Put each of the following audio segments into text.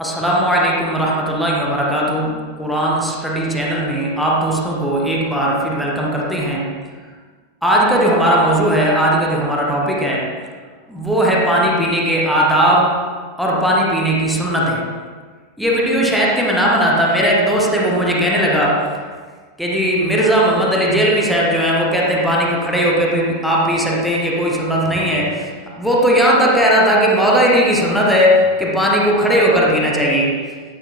السلام علیکم ورحمۃ اللہ وبرکاتہ۔ قرآن سٹڈی چینل میں آپ دوستوں کو ایک بار پھر ویلکم کرتے ہیں۔ آج کا جو ہمارا موضوع ہے، آج کا جو ہمارا ٹاپک ہے وہ ہے پانی پینے کے آداب اور پانی پینے کی سنتیں۔ یہ ویڈیو شاید کہ میں نہ بناتا، میرا ایک دوست ہے وہ مجھے کہنے لگا کہ جی مرزا محمد علی جیلوی صاحب جو ہیں وہ کہتے ہیں پانی کو کھڑے ہو کے بھی آپ پی سکتے ہیں، یہ کوئی سنت نہیں ہے۔ وہ تو یہاں تک کہہ رہا تھا کہ مولا علی کی سنت ہے کہ پانی کو کھڑے ہو کر پینا چاہیے۔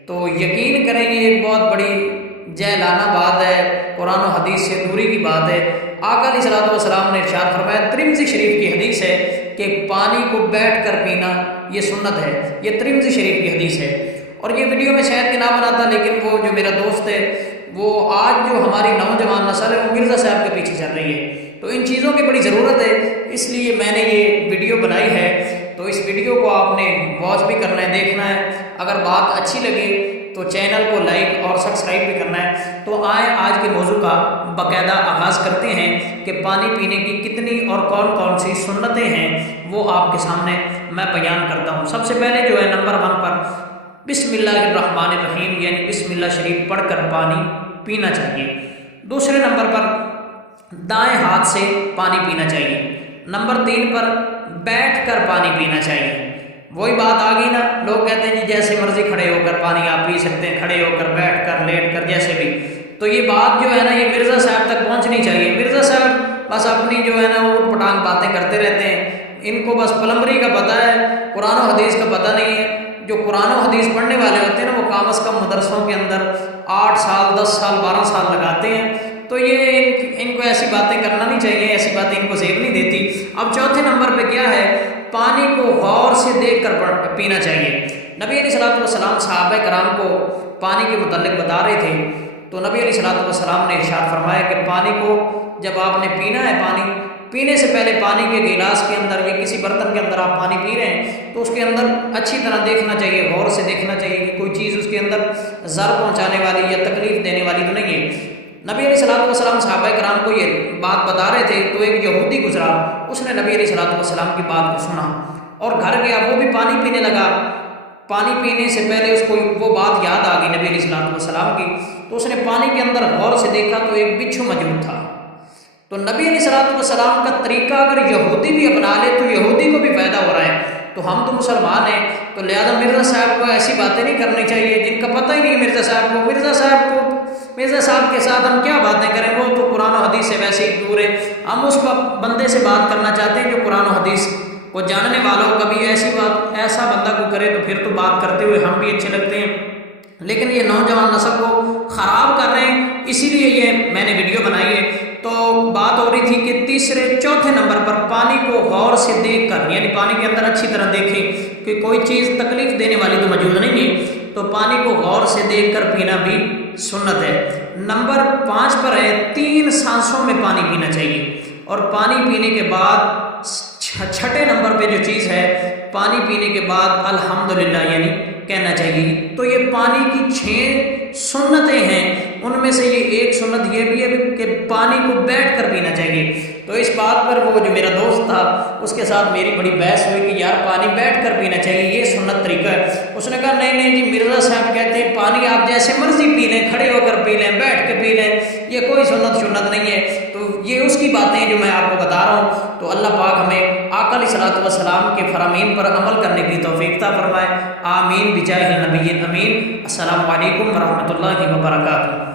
تو یقین کریں یہ ایک بہت بڑی جہلانہ بات ہے، قرآن و حدیث سے دوری کی بات ہے۔ آقا علیہ الصلوۃ والسلام نے ارشاد فرمایا، ترمذی شریف کی حدیث ہے کہ پانی کو بیٹھ کر پینا یہ سنت ہے، یہ ترمذی شریف کی حدیث ہے۔ اور یہ ویڈیو میں شاید کہ نہ بناتا، لیکن وہ جو میرا دوست ہے وہ آج جو ہماری نوجوان نسل ہے وہ مرزا صاحب کے پیچھے چل رہی ہے، تو ان چیزوں کی بڑی ضرورت ہے، اس لیے میں نے یہ ویڈیو بنائی ہے۔ تو اس ویڈیو کو آپ نے واچ بھی کرنا ہے، دیکھنا ہے، اگر بات اچھی لگے تو چینل کو لائک اور سبسکرائب بھی کرنا ہے۔ تو آئیں آج کے موضوع کا باقاعدہ آغاز کرتے ہیں کہ پانی پینے کی کتنی اور کون کون سی سنتیں ہیں وہ آپ کے سامنے میں بیان کرتا ہوں۔ سب سے پہلے جو ہے نمبر 1 پر بسم اللہ الرحمن الرحیم یعنی بسم اللہ شریف پڑھ کر پانی پینا چاہیے۔ دوسرے نمبر پر دائیں ہاتھ سے پانی پینا چاہیے۔ نمبر 3 پر بیٹھ کر پانی پینا چاہیے۔ وہی بات آ گئی نا، لوگ کہتے ہیں جی جیسے مرضی کھڑے ہو کر پانی آپ پی سکتے ہیں، کھڑے ہو کر، بیٹھ کر، لیٹ کر، جیسے بھی۔ تو یہ بات جو ہے نا یہ مرزا صاحب تک پہنچنی چاہیے۔ مرزا صاحب بس اپنی جو ہے نا وہ پٹانگ باتیں کرتے رہتے ہیں، ان کو بس پلمبری کا پتہ ہے، قرآن و حدیث کا پتہ نہیں ہے۔ جو قرآن و حدیث پڑھنے والے ہوتے ہیں نا وہ کم از کم مدرسوں کے اندر 8 سال 10 سال 12 سال لگاتے ہیں، تو یہ ان کو ایسی باتیں کرنا نہیں چاہیے، ایسی باتیں ان کو زیب نہیں دیتی۔ اب چوتھے نمبر پہ کیا ہے، پانی کو غور سے دیکھ کر پینا چاہیے۔ نبی علیہ الصلوۃ والسلام صحابہ کرام کو پانی کے متعلق بتا رہے تھے، تو نبی علیہ الصلوۃ والسلام نے ارشاد فرمایا کہ پانی کو جب آپ نے پینا ہے، پانی پینے سے پہلے پانی کے گلاس کے اندر یا کسی برتن کے اندر آپ پانی پی رہے ہیں تو اس کے اندر اچھی طرح دیکھنا چاہیے، غور سے دیکھنا چاہیے کہ کوئی چیز اس کے اندر ضرر پہنچانے والی یا تکلیف دینے والی تو نہیں ہے۔ نبی علیہ الصلوۃ والسلام صحابہ کرام کو یہ بات بتا رہے تھے، تو ایک یہودی گزرا، اس نے نبی علیہ الصلوۃ والسلام کی بات کو سنا اور گھر گیا، وہ بھی پانی پینے لگا۔ پانی پینے سے پہلے اس کو وہ بات یاد آ گئی نبی علیہ الصلوۃ والسلام کی، تو اس نے پانی کے اندر غور سے دیکھا تو ایک بچھو موجود تھا۔ تو نبی علیہ الصلوۃ والسلام کا طریقہ اگر یہودی بھی اپنا لے تو یہودی کو بھی فائدہ ہو رہا ہے، تو ہم تو مسلمان ہیں، تو لہذا مرزا صاحب کو ایسی باتیں نہیں کرنی چاہیے جن کا پتہ ہی نہیں مرزا صاحب کو۔ مرزا صاحب کے ساتھ ہم کیا باتیں کریں، وہ تو قرآن و حدیث سے ویسے ہی دور ہے۔ ہم اس بندے سے بات کرنا چاہتے ہیں جو قرآن و حدیث کو جاننے والوں، کبھی ایسی بات ایسا بندہ کو کرے تو پھر تو بات کرتے ہوئے ہم بھی اچھے لگتے ہیں، لیکن یہ نوجوان نسل کو خراب کر رہے ہیں، اسی لیے یہ میں نے ویڈیو بنائی ہے۔ تو بات ہو رہی تھی کہ چوتھے نمبر پر پانی کو غور سے دیکھ کر، یعنی پانی کے اندر اچھی طرح دیکھیں کہ کوئی چیز تکلیف دینے والی تو موجود نہیں ہے، تو پانی کو غور سے دیکھ کر پینا بھی سنت ہے۔ نمبر 5 پر ہے 3 سانسوں میں پانی پینا چاہیے، اور پانی پینے کے بعد چھٹے نمبر پہ جو چیز ہے، پانی پینے کے بعد الحمدللہ یعنی کہنا چاہیے۔ تو یہ پانی کی 6 سنتیں ہیں، ان میں سے یہ ایک سنت یہ بھی ہے کہ پانی کو بیٹھ کر پینا چاہیے۔ تو اس بات پر وہ جو میرا دوست تھا اس کے ساتھ میری بڑی بحث ہوئی کہ یار پانی بیٹھ کر پینا چاہیے، یہ سنت طریقہ ہے۔ اس نے کہا نہیں جی، مرزا صاحب کہتے ہیں پانی آپ جیسے مرضی پی لیں، کھڑے ہو کر پی لیں، بیٹھ کے پی لیں، یہ کوئی سنت نہیں ہے۔ تو یہ اس کی باتیں ہیں جو میں آپ کو بتا رہا ہوں۔ تو اللہ پاک ہمیں آقا علیہ الصلوۃ والسلام کے فرامین پر عمل کرنے کی توفیق عطا فرمائے، آمین بجاہ النبی الامین۔ السلام علیکم ورحمۃ اللہ وبرکاتہ۔